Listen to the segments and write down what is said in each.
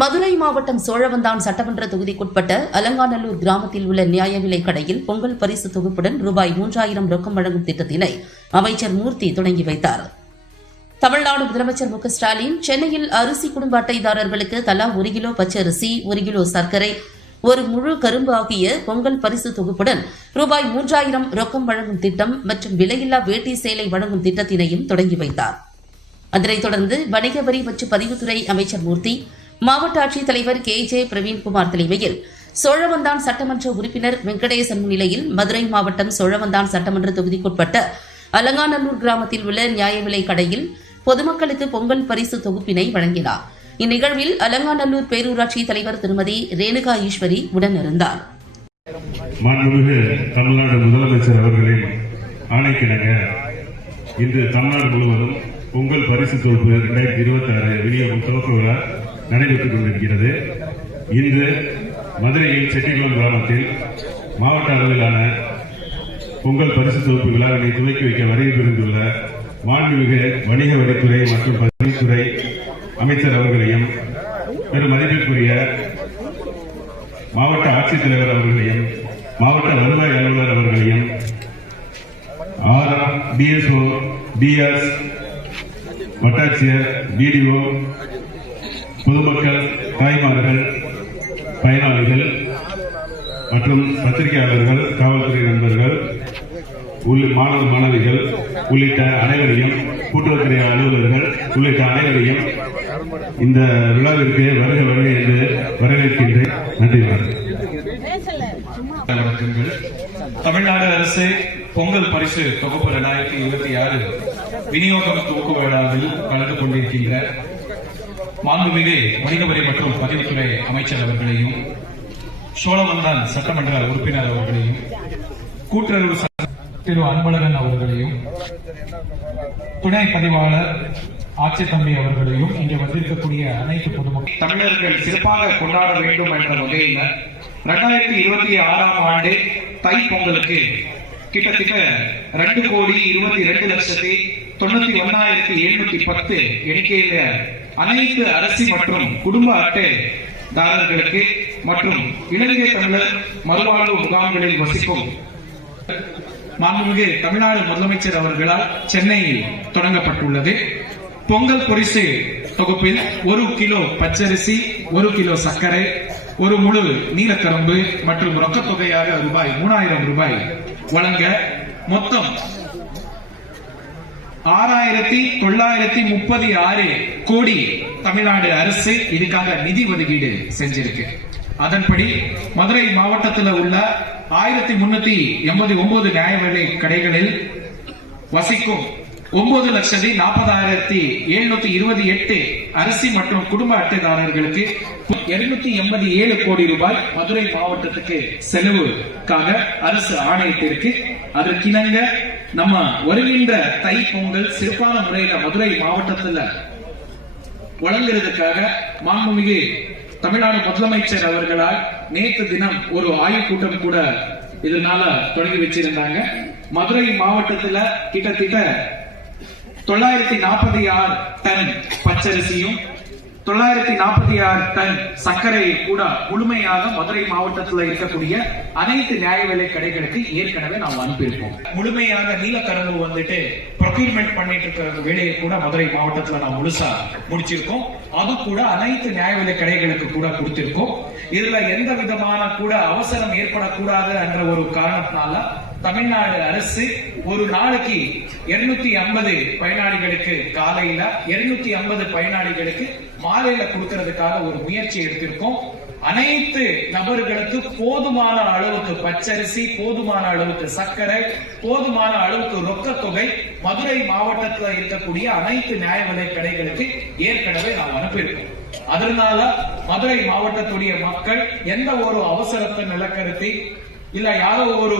மதுரை மாவட்டம் சோழவந்தான் சட்டமன்ற தொகுதிக்குட்பட்ட அலங்காநல்லூர் கிராமத்தில் உள்ள நியாய விலை கடையில் பொங்கல் பரிசு தொகுப்புடன் ரூபாய் மூன்றாயிரம் ரொக்கம் வழங்கும் திட்டத்தினை அமைச்சர் மூர்த்தி தொடங்கி வைத்தார். தமிழ்நாடு முதலமைச்சர் மு ஸ்டாலின் சென்னையில் அரிசி குடும்ப அட்டைதாரர்களுக்கு தலா ஒரு கிலோ பச்சரிசி ஒரு கிலோ சர்க்கரை ஒரு முழு கரும்பு ஆகிய பொங்கல் பரிசு தொகுப்புடன் ரூபாய் மூன்றாயிரம் ரொக்கம் வழங்கும் திட்டம் மற்றும் விலையில்லா வேட்டி சேலை வழங்கும் திட்டத்தினையும் தொடங்கி வைத்தார். அதனைத் தொடர்ந்து வணிக வரி மற்றும் பதிவுத்துறை அமைச்சர் மூர்த்தி மாவட்ட ஆட்சித்தலைவர் கே ஜே பிரவீன்குமார் தலைமையில் சோழவந்தான் சட்டமன்ற உறுப்பினர் வெங்கடேசன் முன்னிலையில் மதுரை மாவட்டம் சோழவந்தான் சட்டமன்ற தொகுதிக்குட்பட்ட அலங்காநல்லூர் கிராமத்தில் உள்ள நியாய விலை கடையில் பொதுமக்களுக்கு பொங்கல் பரிசு தொகுப்பினை வழங்கினார். இந்நிகழ்வில் அலங்காநல்லூர் பேரூராட்சி தலைவர் திருமதி ரேணுகா ஈஸ்வரி உடனிருந்தார். மாண்புமிகு தமிழ்நாடு முதலமைச்சர் அவர்களின் ஆணைக்கிணங்க. இன்று தமிழ்நாடு முழுவதும் பொங்கல் பரிசு தொகுப்பு இரண்டாயிரத்தி இருபத்தி ஆறு விநியோகம் துவக்க விழா நடைபெற்றுக் கொண்டிருக்கிறது. இன்று மதுரையில் செட்டிக்குளம் கிராமத்தில் மாவட்ட அளவிலான பொங்கல் பரிசு தொகுப்பு விழாவினை துவக்கி வைக்க வருகை புரிந்துள்ள மாண்புமிகு வணிக வரித்துறை மற்றும் பதிவுத்துறை அமைச்சர் அவர்களையும் பெரும் மதிப்பிற்குரிய மாவட்ட ஆட்சித்தலைவர் அவர்களையும் மாவட்ட வருவாய் அலுவலர் அவர்களையும் ஆர் டிஎஸ்ஓ டிஎஸ் வட்டாட்சியர் பிடிஓ பொதுமக்கள் தாய்மார்கள் பயனாளிகள் மற்றும் பத்திரிகையாளர்கள் காவல்துறை நண்பர்கள் உள்ள மாணவ மாணவிகள் உள்ளிட்ட அனைவரையும் கூட்டுறவுத்துறை அலுவலர்கள் உள்ளிட்ட அனைவரையும் இந்த விழாவிற்கு வருக வருக என்று வரவேற்கின்றேன். நன்றி வணக்கங்கள் தமிழ்நாடு அரசு பொங்கல் பரிசு தொகுப்பு இரண்டாயிரத்தி இருபத்தி ஆறு விநியோகம் தொகுப்பு விழாவில் கலந்து கொண்டிருக்கின்ற மாண்புமிகு வணிக மற்றும் பதிவுத்துறை அமைச்சர் அவர்களையும் சோழமந்தான் சட்டமன்ற உறுப்பினர் அவர்களையும் கூட்டுறவு திரு அன்பழகன் அவர்களையும் துணை பதிவாளர் ஆட்சித்தம்பி அவர்களையும் இங்கே வந்திருக்கக்கூடிய அனைத்து பொதுமக்கள் தமிழர்கள் சிறப்பாக கொண்டாட வேண்டும் என்ற வகையில் ரெண்டாயிரத்தி இருபத்தி ஆறாம் ஆண்டு தை பொங்கலுக்கு கிட்டத்தட்ட ரெண்டு கோடி இருபத்தி ரெண்டு லட்சத்தி தொண்ணூத்தி ஒன்னாயிரத்தி எழுநூத்தி பத்து எண்ணிக்கையில அனைத்து அரசி மற்றும் குடும்ப அட்டை தாரர்களுக்கு மற்றும் இலங்கை தமிழர் மறுவாழ்வு முகாம்களில் வசிக்கும் மாண்புமிகு தமிழ்நாடு முதலமைச்சர் அவர்களால் சென்னையில் தொடங்கப்பட்டுள்ளது. பொங்கல் பொரிசு தொகுப்பில் ஒரு கிலோ பச்சரிசி ஒரு கிலோ சர்க்கரை ஒரு முழு நீலக்கரும்பு மற்றும் ரொக்க தொகையாக ரூபாய் மூணாயிரம் ரூபாய் வழங்க மொத்தம் ஆறாயிரத்தி தொள்ளாயிரத்தி முப்பத்தி ஆறு கோடி தமிழ்நாடு அரசு இதுக்காக நிதி ஒதுக்கீடு செஞ்சிருக்கு. அதன்படி மதுரை மாவட்டத்தில் உள்ள ஆயிரத்தி முன்னூத்தி எண்பத்தி ஒன்பது நியாய விலை கடைகளில் வசிக்கும் ஒன்பது லட்சத்தி நாற்பதாயிரத்தி எழுநூத்தி இருபத்தி எட்டு அரிசி மற்றும் குடும்ப அட்டைதாரர்களுக்கு இருநூத்தி எண்பத்தி ஏழு கோடி ரூபாய் மதுரை மாவட்டத்துக்கு செலவுக்காக அரசு ஆணையிட்டிருக்கு. அதற்கிணங்க நம்ம வருகின்ற தை பொங்கல் சிறப்பான முறையில மதுரை மாவட்டத்துல வழங்குறதுக்காக மாண்புமிகு தமிழ்நாடு முதலமைச்சர் அவர்களால் நேற்று தினம் ஒரு ஆய்வுக் கூட்டம் கூட இதனால தொடங்கி வச்சிருந்தாங்க. மதுரை மாவட்டத்துல கிட்டத்தட்ட தொள்ளாயிரத்தி நாற்பத்தி ஆறு டன் பச்சரிசியும் தொள்ளாயிரத்தி நாற்பத்தி ஆறு டன் சர்க்கரையை கூட முழுமையாக மதுரை மாவட்டத்தில் இருக்கக்கூடிய அனைத்து நியாய விலை கடைகளுக்கு ஏற்கனவே நாம் அனுப்பியிருக்கோம். முழுமையாக நீலக்கரவு வந்துட்டு ப்ரொக்யூர்மெண்ட் பண்ணிட்டு இருக்கிற வேலையை கூட மதுரை மாவட்டத்துல நாம் முழுசா முடிச்சிருக்கோம். அது கூட அனைத்து நியாய விலை கடைகளுக்கு கூட கொடுத்திருக்கோம். இதுல எந்த விதமான கூட அவசரம் ஏற்படக்கூடாது என்ற ஒரு காரணத்தினால தமிழ்நாடு அரசு ஒரு நாளைக்கு 250 ஐம்பது பயனாளிகளுக்கு காலையில 250 ஐம்பது பயனாளிகளுக்கு மாலையில கொடுக்கறதுக்காக ஒரு முயற்சி எடுத்திருக்கோம். அனைத்து நபர்களுக்கு போதுமான அளவுக்கு பச்சரிசி போதுமான அளவுக்கு சர்க்கரை போதுமான அளவுக்கு ரொக்க தொகை மதுரை மாவட்டத்தில் இருக்கக்கூடிய அனைத்து நியாய விலை கடைகளுக்கு ஏற்கனவே நாம் அனுப்பியிருக்கோம். அதனால மதுரை மாவட்டத்துடைய மக்கள் எந்த ஒரு அவசரத்தை நிலக்கருத்தி இல்ல யாரோ ஒரு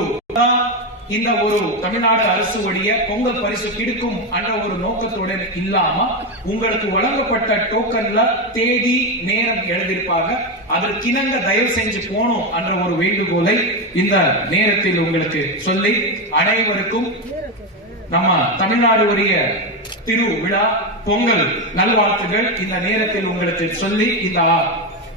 இந்த ஒரு தமிழ்நாடு அரசு உடைய பொங்கல் பரிசு கிடைக்கும் என்ற ஒரு நோக்கத்துடன் இல்லாம உங்களுக்கு வழங்கப்பட்ட டோக்கன்ல தேதி நேரம் எழுதியிருப்பாங்க. அதற்கிணங்க தயவு செஞ்சு போனோம் என்ற ஒரு வேண்டுகோளை இந்த நேரத்தில் உங்களுக்கு சொல்லி அனைவருக்கும் நம்ம தமிழ்நாடு உரிய திரு விழா பொங்கல் நல்வாழ்த்துகள் இந்த நேரத்தில் உங்களுக்கு சொல்லி இந்த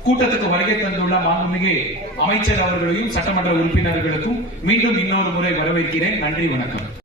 கூட்டத்துக்கு வருகை தந்துள்ள மாண்புமிகு அமைச்சர் அவர்களையும் சட்டமன்ற உறுப்பினர்களுக்கும் மீண்டும் இன்னொரு முறை வரவேற்கிறேன். நன்றி வணக்கம்.